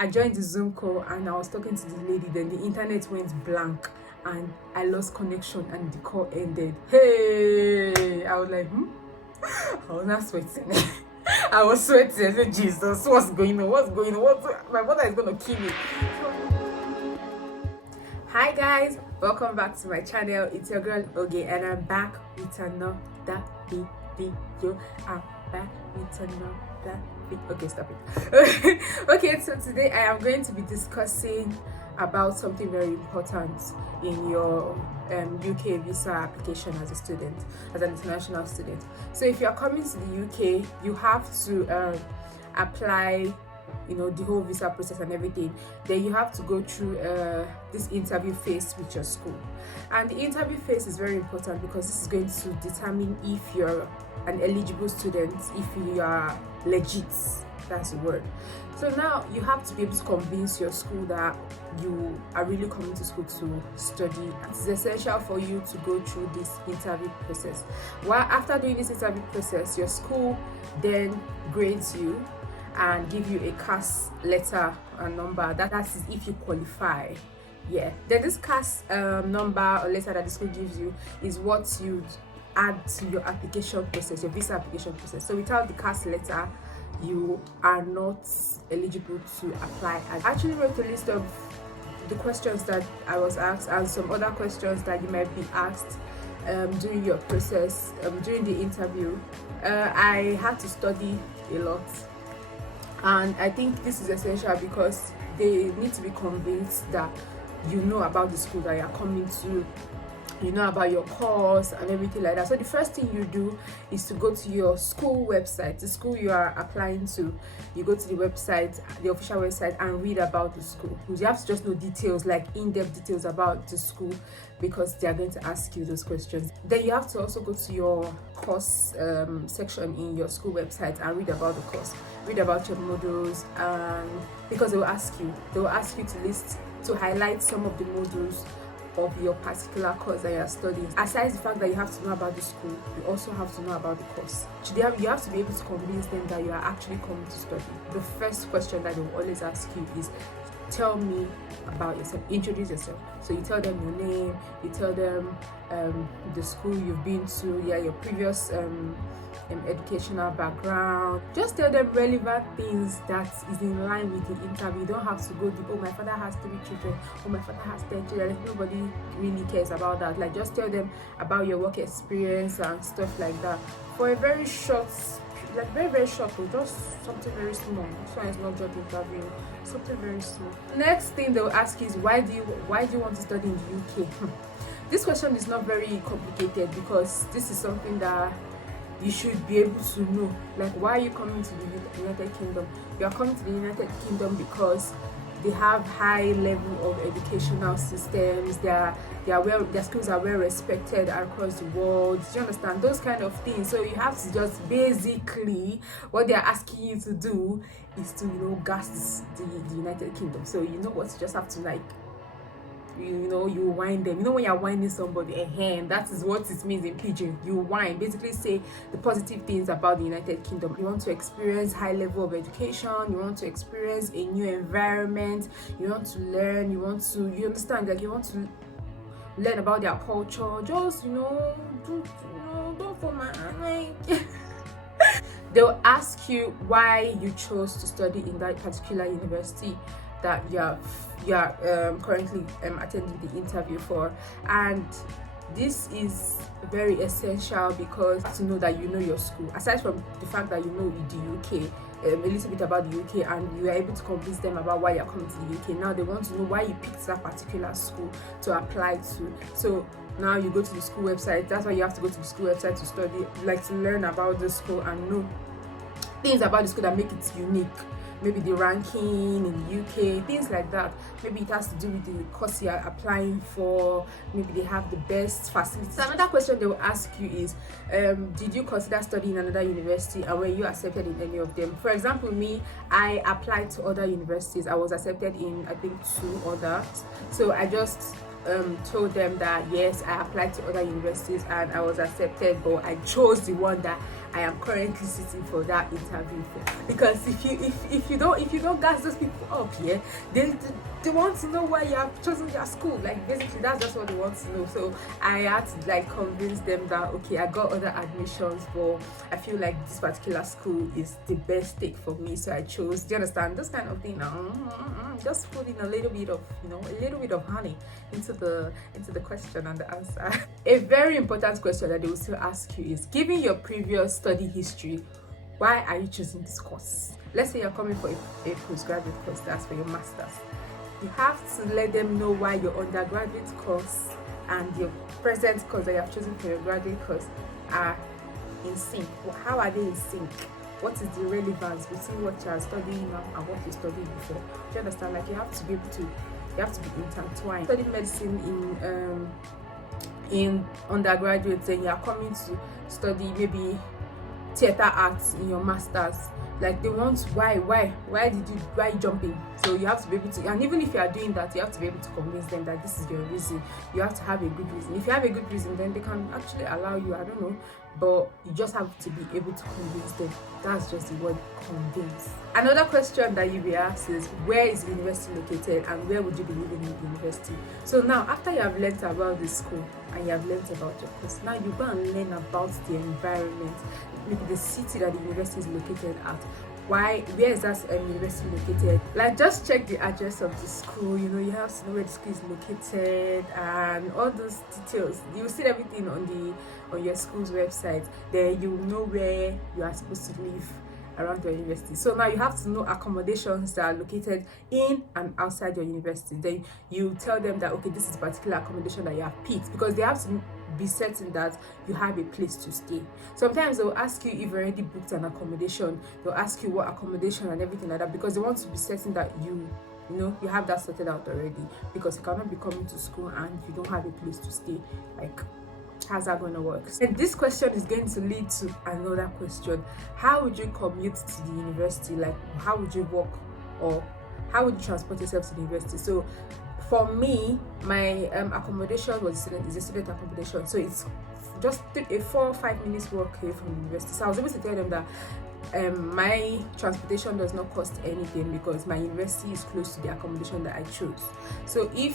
I joined the Zoom call and I was talking to the lady, then the internet went blank and I lost connection and the call ended. Hey, I was like, I was not sweating. I was sweating. I said, Jesus, what's going on? What's going on? My mother is gonna kill me. Hi guys, welcome back to my channel. It's your girl Oge and I'm back with another video. I'm back with another video. Okay, stop it. Okay, so today I am going to be discussing about something very important in your UK visa application as a student, as an international student. So if you are coming to the UK, you have to apply, you know, the whole visa process and everything. Then you have to go through this interview phase with your school, and the interview phase is very important because this is going to determine if you're an eligible student, if you are legit. That's the word. So now you have to be able to convince your school that you are really coming to school to study. It's essential for you to go through this interview process. Well, after doing this interview process, your school then grades you and give you a CAS letter and number. That is if you qualify. Yeah. Then this CAS number or letter that the school gives you is what you add to your application process, your visa application process. So without the CAS letter, you are not eligible to apply. I actually wrote a list of the questions that I was asked and some other questions that you might be asked during your process, during the interview. I had to study a lot, and I think this is essential because they need to be convinced that you know about the school that you're coming to, you know about your course and everything like that. So the first thing you do is to go to your school website, the school you are applying to. You go to the website, the official website, and read about the school. You have to just know details, like in-depth details about the school, because they are going to ask you those questions. Then you have to also go to your course section in your school website and read about the course, read about your modules, and because they will ask you to highlight some of the modules of your particular course that you are studying. Aside the fact that you have to know about the school, you also have to know about the course. You have to be able to convince them that you are actually coming to study. The first question that they will always ask you is, tell me about yourself, introduce yourself. So you tell them your name, you tell them the school you've been to, your previous educational background. Just tell them relevant things that is in line with the interview. You don't have to go deep. Oh, my father has 3 children. Oh, my father has 10 children. Nobody really cares about that. Like, just tell them about your work experience and stuff like that for a very short, like very short, or just something very small. So it's not just interview, something very small. Next thing they'll ask you is, why do you want to study in the UK? This question is not very complicated because this is something that you should be able to know. Like, why are you coming to the United Kingdom? You are coming to the United Kingdom because they have high level of educational systems. Their schools are well respected across the world. Do you understand? Those kind of things. So you have to just basically, what they are asking you to do is to, gas the United Kingdom. So you know what, you just have to, like, you whine them. When you're whining somebody, that is what it means in pidgin. You whine, basically say the positive things about the United Kingdom. You want to experience high level of education, you want to experience a new environment, you want to learn, you understand, like, you want to learn about their culture. Just don't for my like they'll ask you why you chose to study in that particular university that you're currently attending the interview for. And this is very essential because to know that you know your school, aside from the fact that you know the UK, a little bit about the UK, and you are able to convince them about why you're coming to the UK. Now they want to know why you picked that particular school to apply to. So now you go to the school website. That's why you have to go to the school website to study, like, to learn about the school and know things about the school that make it unique. Maybe the ranking in the UK, things like that. Maybe it has to do with the course you are applying for. Maybe they have the best facilities. So another question they will ask you is, did you consider studying in another university, and were you accepted in any of them? For example, me, I applied to other universities. I was accepted in, I think, 2 others. So I just told them that yes, I applied to other universities and I was accepted, but I chose the one that I am currently sitting for that interview for. Because if you don't gas those people up, yeah, they want to know why you have chosen your school. Like basically that's just what they want to know. So I had to like convince them that okay, I got other admissions, but I feel like this particular school is the best take for me, so I chose. Do you understand this kind of thing? Now just put in a little bit of, you know, a little bit of honey into the question and the answer. A very important question that they will still ask you is, given your previous study history, why are you choosing this course? Let's say you're coming for a postgraduate course, that's for your master's. You have to let them know why your undergraduate course and your present course that you have chosen for your graduate course are in sync. How are they in sync? What is the relevance between what you are studying now and what you studied before? Do you understand? Like you have to be intertwined. Studying medicine in undergraduate, then you are coming to study maybe theater arts in your masters. Like they want why jumping? So you have to be able to, and even if you are doing that, you have to be able to convince them that this is your reason. You have to have a good reason. If you have a good reason, then they can actually allow you, I don't know, but you just have to be able to convince them. That's just the word, convince. Another question that you be asked is, where is the university located and where would you be living in the university? So now after you have learned about the school and you have learned about your course, now you go and learn about the environment, maybe the city that the university is located at. Where is that university located? Like just check the address of the school, you know, you have to know where the school is located and all those details. You will see everything on your school's website. Then you will know where you are supposed to live around your university. So now you have to know accommodations that are located in and outside your university. Then you tell them that okay, this is a particular accommodation that you have picked, because they have to be certain that you have a place to stay. Sometimes they'll ask you if you already booked an accommodation. They'll ask you what accommodation and everything like that, because they want to be certain that you have that sorted out already, because you cannot be coming to school and you don't have a place to stay. Like, how's that going to work? And this question is going to lead to another question. How would you commute to the university? Like, how would you walk, or how would you transport yourself to the university? So for me, my accommodation is a student accommodation, so it's just a 4 or 5 minutes walk away from the university. So I was able to tell them that my transportation does not cost anything because my university is close to the accommodation that I chose. So it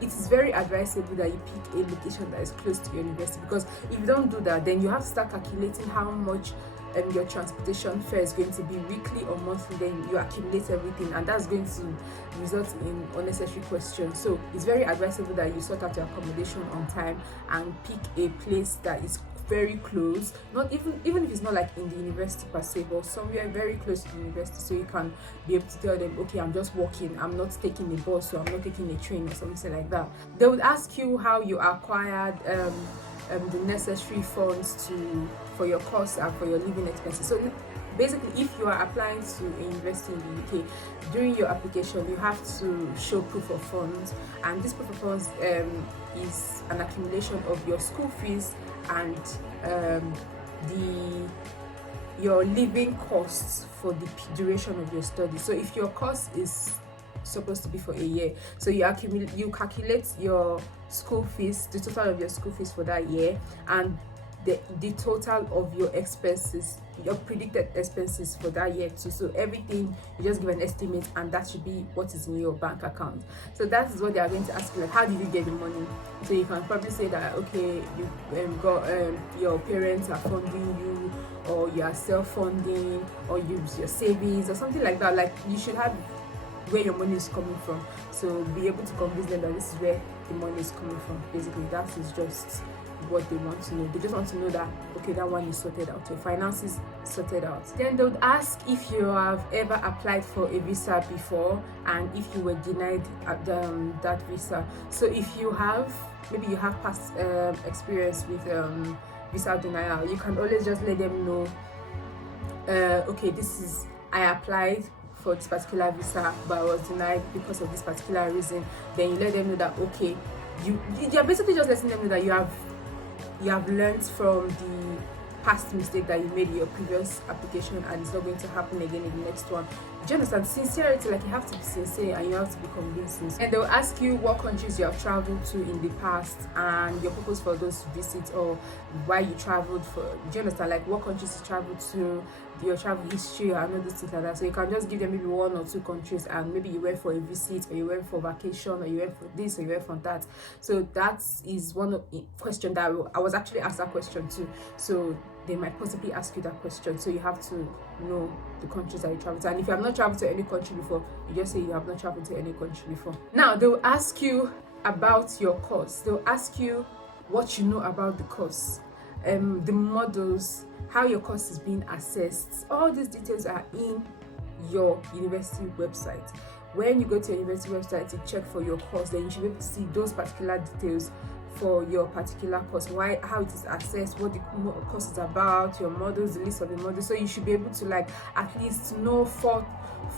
is very advisable that you pick a location that is close to your university, because if you don't do that, then you have to start calculating how much your transportation fare is going to be weekly or monthly. Then you accumulate everything, and that's going to result in unnecessary questions. So it's very advisable that you sort out your accommodation on time and pick a place that is very close, not even if it's not like in the university per se, but somewhere very close to the university, so you can be able to tell them, okay, I'm just walking, I'm not taking a bus, or I'm not taking a train or something like that. They would ask you how you acquired the necessary funds for your course and for your living expenses. So basically, if you are applying to a university in the UK, during your application you have to show proof of funds, and this proof of funds is an accumulation of your school fees and your living costs for the duration of your study. So if your course is supposed to be for a year, so you calculate your school fees, the total of your school fees for that year, and the total of your expenses, your predicted expenses for that year too. So everything, you just give an estimate, and that should be what is in your bank account. So that is what they are going to ask you, like, how did you get the money? So you can probably say that okay, you got your parents are funding you, or you are self-funding, or you use your savings or something like that. Like, you should have where your money is coming from, so be able to convince them that this is where the money is coming from. Basically, that is just what they want to know. They just want to know that okay, that one is sorted out, your finances sorted out. Then they would ask if you have ever applied for a visa before and if you were denied that visa. So if you have, maybe you have past experience with visa denial, you can always just let them know, okay, I applied for this particular visa, but I was denied because of this particular reason. Then you let them know that okay, you're basically just letting them know that you have learned from past mistake that you made in your previous application, and it's not going to happen again in the next one. Do you understand? Sincerity, like you have to be sincere and you have to be convincing. And they'll ask you what countries you have traveled to in the past and your purpose for those visits, or why you traveled for. Do you understand? Like what countries you traveled to, your travel history, and all those things like that. So you can just give them maybe 1 or 2 countries, and maybe you went for a visit, or you went for vacation, or you went for this, or you went for that. So that is one of the question that I was actually asked that question too. So they might possibly ask you that question, so you have to know the countries that you travel to. And if you have not traveled to any country before, you just say you have not traveled to any country before. Now they will ask you about your course. They'll ask you what you know about the course, the models, how your course is being assessed. All these details are in your university website. When you go to your university website to check for your course, then you should be able to see those particular details for your particular course, how it is assessed, what the course is about, your models, the list of the models. So you should be able to like at least know 4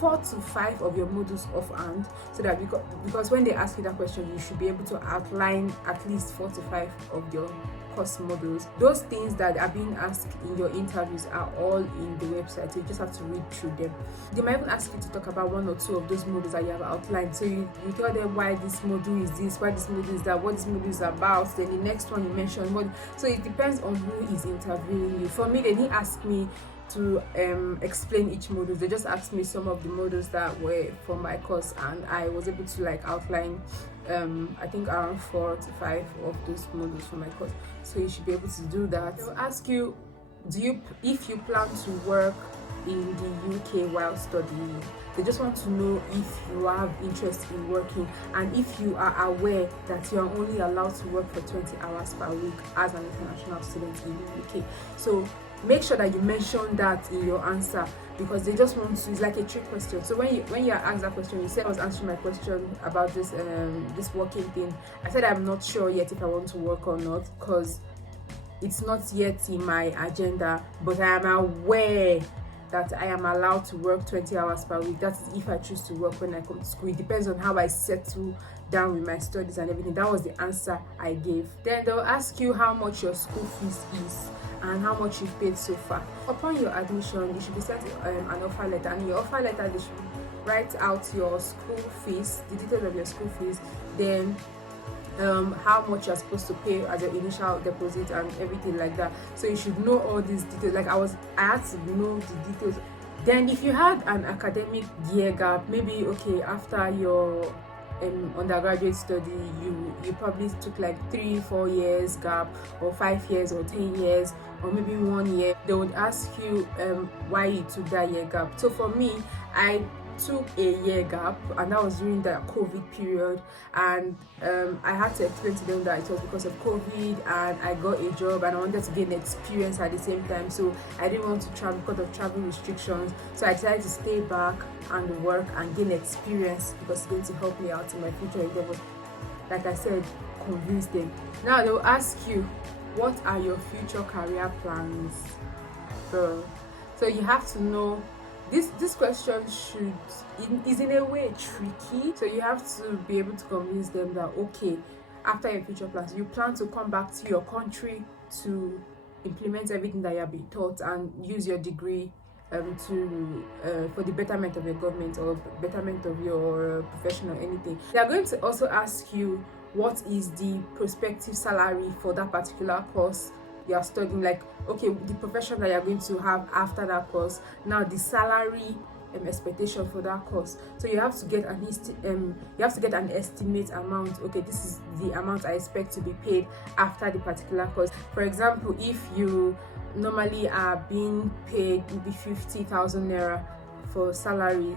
to 5 of your modules offhand, so that because when they ask you that question, you should be able to outline at least 4 to 5 of your course modules. Those things that are being asked in your interviews are all in the website, so you just have to read through them. They might even ask you to talk about 1 or 2 of those modules that you have outlined. So you tell them why this module is this, why this module is that, what this module is about. Then the next one you mention what. So it depends on who is interviewing you. For me, they didn't ask me to explain each module. They just asked me some of the modules that were for my course, and I was able to like outline I think around 4 to 5 of those modules for my course. So you should be able to do that. They'll ask you, if you plan to work in the UK while studying. They just want to know if you have interest in working, and if you are aware that you are only allowed to work for 20 hours per week as an international student in the UK. So make sure that you mention that in your answer, because they just want to. It's like a trick question. So when you are asked that question, you said I was answering my question about this this working thing. I said I'm not sure yet if I want to work or not, because it's not yet in my agenda, but I am aware that I am allowed to work 20 hours per week. That is if I choose to work when I come to school. It depends on how I settle down with my studies and everything. That was the answer I gave. Then they'll ask you how much your school fees is and how much you've paid so far. Upon your admission, you should be sent an offer letter, and in your offer letter they should write out your school fees, the details of your school fees, then how much you're supposed to pay as your initial deposit and everything like that. So you should know all these details. Like I had to know the details. Then if you had an academic year gap, maybe okay, after your undergraduate study, you probably took like 3-4 years gap, or 5 years, or 10 years, or maybe 1 year. They would ask you why you took that year gap. So for me, I took a year gap, and that was during the COVID period, and I had to explain to them that it was because of COVID, and I got a job and I wanted to gain experience at the same time, so I didn't want to travel because of travel restrictions. So I decided to stay back and work and gain experience, because it's going to help me out in my future endeavors. Like I said, convince them. Now they'll ask you, what are your future career plans? So you have to know. This question is in a way tricky, so you have to be able to convince them that okay, after your future plans, you plan to come back to your country to implement everything that you have been taught and use your degree for the betterment of your government or betterment of your profession or anything. They are going to also ask you what is the prospective salary for that particular course you are studying. Like okay, the profession that you are going to have after that course, now the salary expectation for that course. So you have to get an estimate amount. Okay, this is the amount I expect to be paid after the particular course. For example, if you normally are being paid maybe 50,000 naira for salary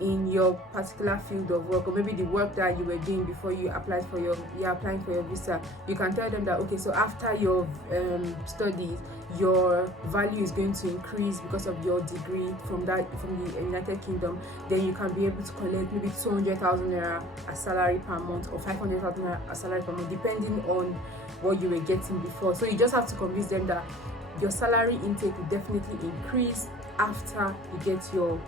in your particular field of work, or maybe the work that you were doing before you applied for you're applying for your visa, you can tell them that okay, so after your studies, your value is going to increase because of your degree from the United Kingdom. Then you can be able to collect maybe 200,000 naira a salary per month, or 500,000 naira a salary per month, depending on what you were getting before. So you just have to convince them that your salary intake will definitely increase after you get your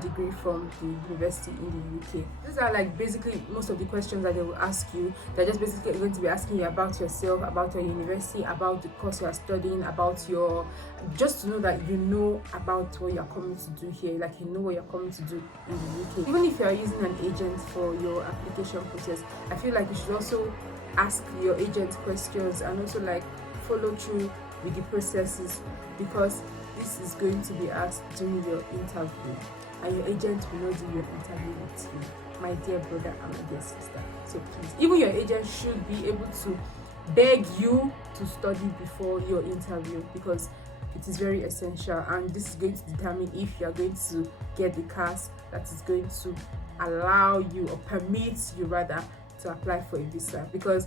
degree from the university in the UK. These are like basically most of the questions that they will ask you. They're just basically going to be asking you about yourself, about your university, about the course you are studying, about your, just to know that you know about what you're coming to do here, like you know what you're coming to do in the UK. Even if you're using an agent for your application process, I feel like you should also ask your agent questions and also like follow through with the processes, because this is going to be asked during your interview, and your agent will not do your interview with you, my dear brother and my dear sister. So please, even your agent should be able to beg you to study before your interview, because it is very essential, and this is going to determine if you are going to get the CAS that is going to allow you, or permit you rather, to apply for a visa. Because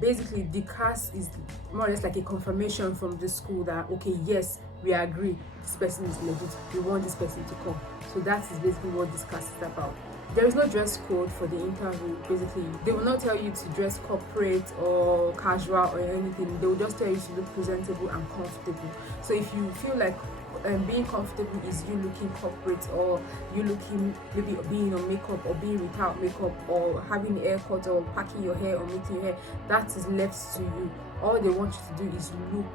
basically the CAS is more or less like a confirmation from the school that, okay, yes, we agree, this person is legit, we want this person to come. So that is basically what this CAS is about. There is no dress code for the interview. Basically, they will not tell you to dress corporate or casual or anything. They will just tell you to look presentable and comfortable. So if you feel like being comfortable is you looking corporate, or you looking maybe being on makeup, or being without makeup, or having a haircut, or packing your hair, or making your hair, that is left to you. All they want you to do is look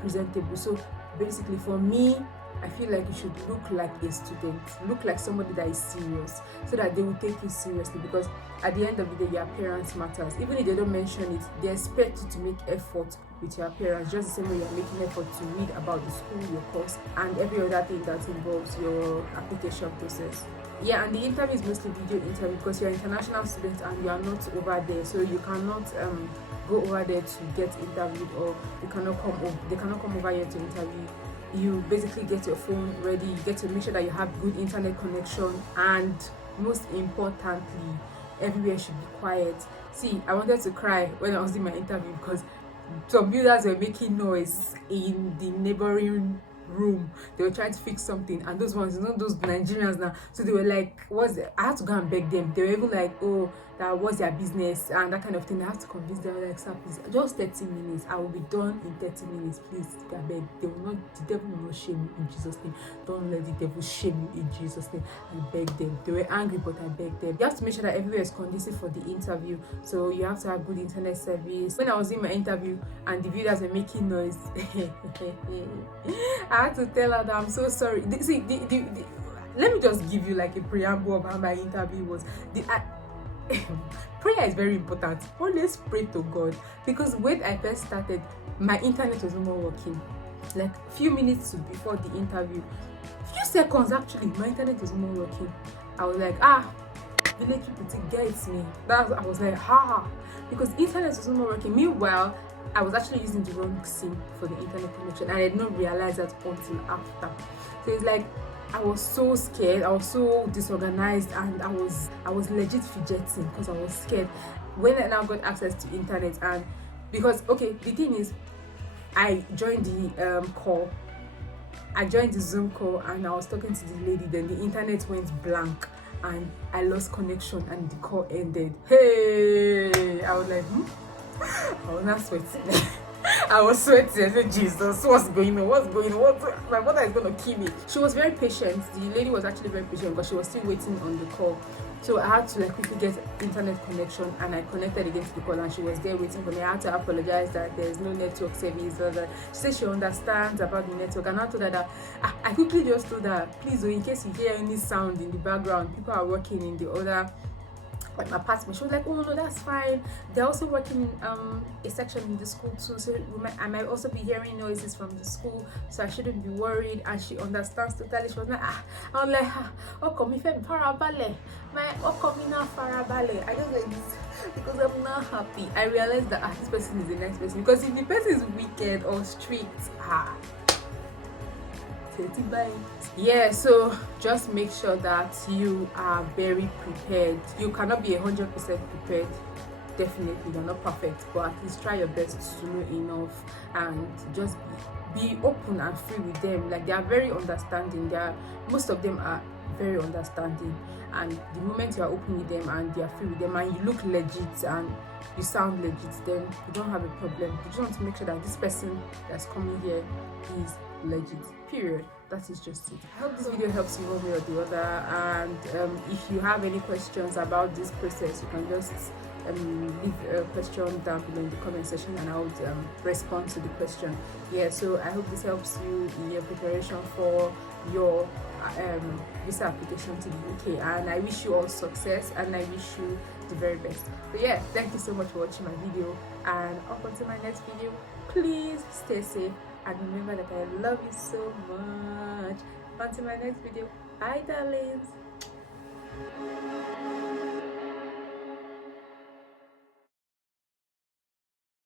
presentable. So basically, for me, I feel like you should look like a student, look like somebody that is serious, so that they will take you seriously. Because at the end of the day, your appearance matters. Even if they don't mention it, they expect you to make effort with your appearance, just the same way you're making effort to read about the school, your course, and every other thing that involves your application process. Yeah, and the interview is mostly video interview, because you're an international student and you are not over there, so you cannot go over there to get interviewed, or you cannot come over, they cannot come over here to interview. You basically get your phone ready, you get to make sure that you have good internet connection, and most importantly, everywhere should be quiet. See, I wanted to cry when I was in my interview, because some builders were making noise in the neighboring room. They were trying to fix something, and those ones, those Nigerians now, so they were like, I had to go and beg them. They were even like, oh, that was their business and that kind of thing. I have to convince them, like, sir, please, just 30 minutes, I will be done in 30 minutes, please. I beg. They will not, the devil will not shame you in Jesus' name. Don't let the devil shame you in Jesus' name. I beg them. They were angry, but I begged them. You have to make sure that everywhere is conducive for the interview, so you have to have good internet service. When I was in my interview and the viewers were making noise, I had to tell her that I'm so sorry. See, let me just give you like a preamble of how my interview was. Prayer is very important. Always pray to God, because when I first started, my internet was not working. Like few minutes before the interview, few seconds actually, my internet was not working. I was like, village people get me. I was like, because internet was not working. Meanwhile, I was actually using the wrong SIM for the internet connection, and I did not realize that until after. So it's like, I was so scared, I was so disorganized, and I was legit fidgeting because I was scared when I now got access to internet. And because, okay, the thing is, I joined the call, I joined the Zoom call, and I was talking to the lady, then the internet went blank and I lost connection and the call ended. Hey, I was like, I was not sweating. I was sweating. I said, Jesus, what's going on? My mother is going to kill me. She was very patient. The lady was actually very patient, but she was still waiting on the call. So I had to like quickly get internet connection, and I connected again to the call, and she was there waiting for me. I had to apologize that there's no network service. She said she understands about the network, and I told her that I quickly just told her, please, in case you hear any sound in the background, people are working in the other like my apartment. She was like, oh no, that's fine. They're also working in a section in the school too, so I might also be hearing noises from the school, so I shouldn't be worried. And she understands totally. She was like, I was like, come if I'm farabale, come in farabale. I just like this because I'm not happy. I realized that this person is the next person, because if the person is wicked or strict, yeah, so just make sure that you are very prepared. You cannot be 100% prepared. Definitely, you're not perfect, but at least try your best to know enough, and just be open and free with them. Like, they are very understanding. Most of them are very understanding, and the moment you are open with them and they are free with them, and you look legit and you sound legit, then you don't have a problem. You just want to make sure that this person that's coming here is legit, period. That is just it. I hope this video helps you one way or the other, and if you have any questions about this process, you can just leave a question down below in the comment section, and I'll respond to the question. Yeah, so I hope this helps you in your preparation for your visa application to the UK, and I wish you all success, and I wish you the very best. So yeah, thank you so much for watching my video, and up until my next video, please stay safe and remember that I love you so much. Until my next video, bye darlings.